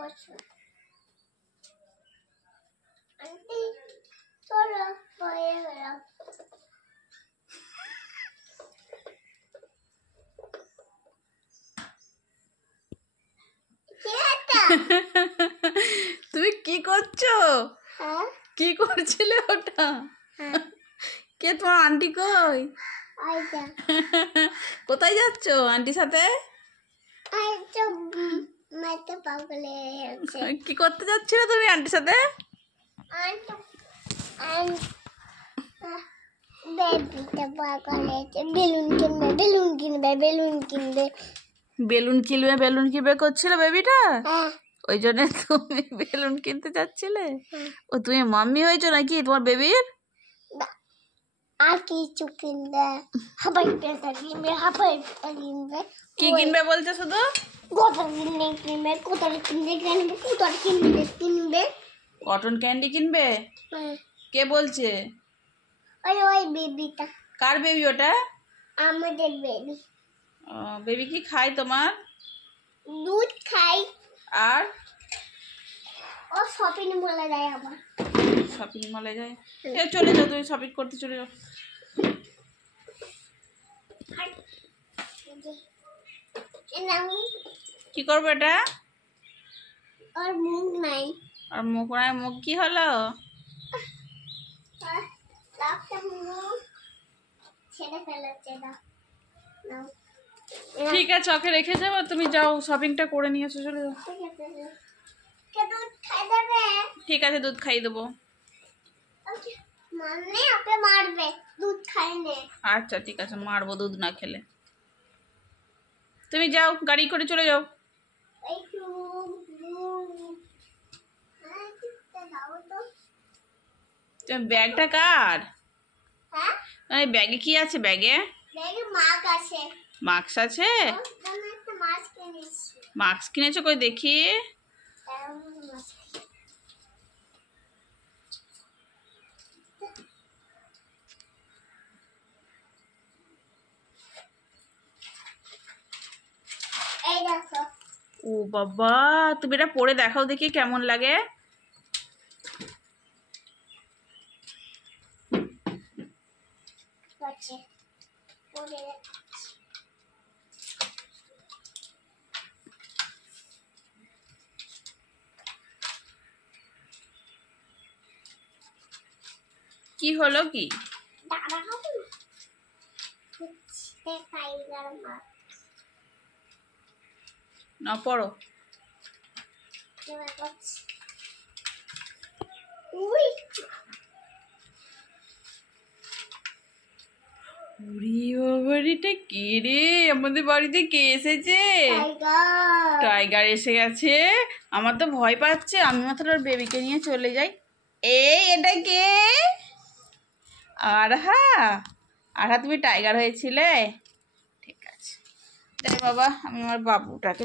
বসো আন্টি চলো হয়ে গেল তুমি কি করছো? হ্যাঁ কি করছিলে ওটা? হ্যাঁ কে তোমার আন্টি কই? আইজা কোথায় যাচ্ছো আন্টির সাথে? আইজা মেতে পাগলে আছে কি করতে যাচ্ছিলে তুমি আন্টির সাথে? আন্টি বেবিটা পাগলে আছে বেলুন কিনবে বেলুন কিনবে করছিল বেবিটা? হ্যাঁ ওই জন্য তুমি বেলুন কিনতে যাচ্ছিলে? ও তুমি মাম্মি হয়েছো নাকি তোমার বেবির? আর কিছু কিনবে হাবাই পেটা কিনবে কি কিনবে বলছে শুধু? কোথায় কিনবে কটন ক্যান্ডি কিনবে? কে বলছে? ওই বেবিটা কার বেবি ওটা? আমাদের বেবি বেবি কি খায় তোমার? দুধ খাই আর ও শপিং মলে যায় আবার শপিং মলে যায়? চলে যাও, তুমি শপিং করতে চলে যাও। কি করবো এটা? আর মুখ নাই আর মুখ নাই? মুখ কি হলো? ছেড়ে ফেলেছে না ঠিক আছে, ওকে রেখে যাবো, তুমি যাও শপিংটা করে নিয়ে এসো, চলে যাও। দুধ খাই দেবে ঠিক আছে, দুধ খাইয়ে দেবো। মানে ওকে মারবে দুধ খাই নে আচ্ছা ঠিক আছে, মারবো দুধ না খেলে। তুমি যাও, গাড়ি করে চলে যাও। তুমি ব্যাগটা কার? হ্যাঁ ব্যাগে কি আছে? ব্যাগে মাছ আছে মাস্ক আছে? একটা মাছ কিনেছি মাস্ক কিনেছো? কই দেখি। এই দেখো ও বাবা, তুমি এটা পরে দেখাও দেখি কেমন লাগে। আছে পরে কি হলো কি? দাদা খাবো টাইগার মাছ না পড়ো। উই বাড়িটা কে রে? আমাদের বাড়িতে কে এসেছে? টাইগার এসে গেছে। আমার তো ভয় পাচ্ছে, আমি মাত্র ওর বেবিকে নিয়ে চলে যাই। এটা কে? আরহা? আরহা তুমি টাইগার হয়েছিলে? ঠিক আছে, বাবা আমি আমার বাবুটাকে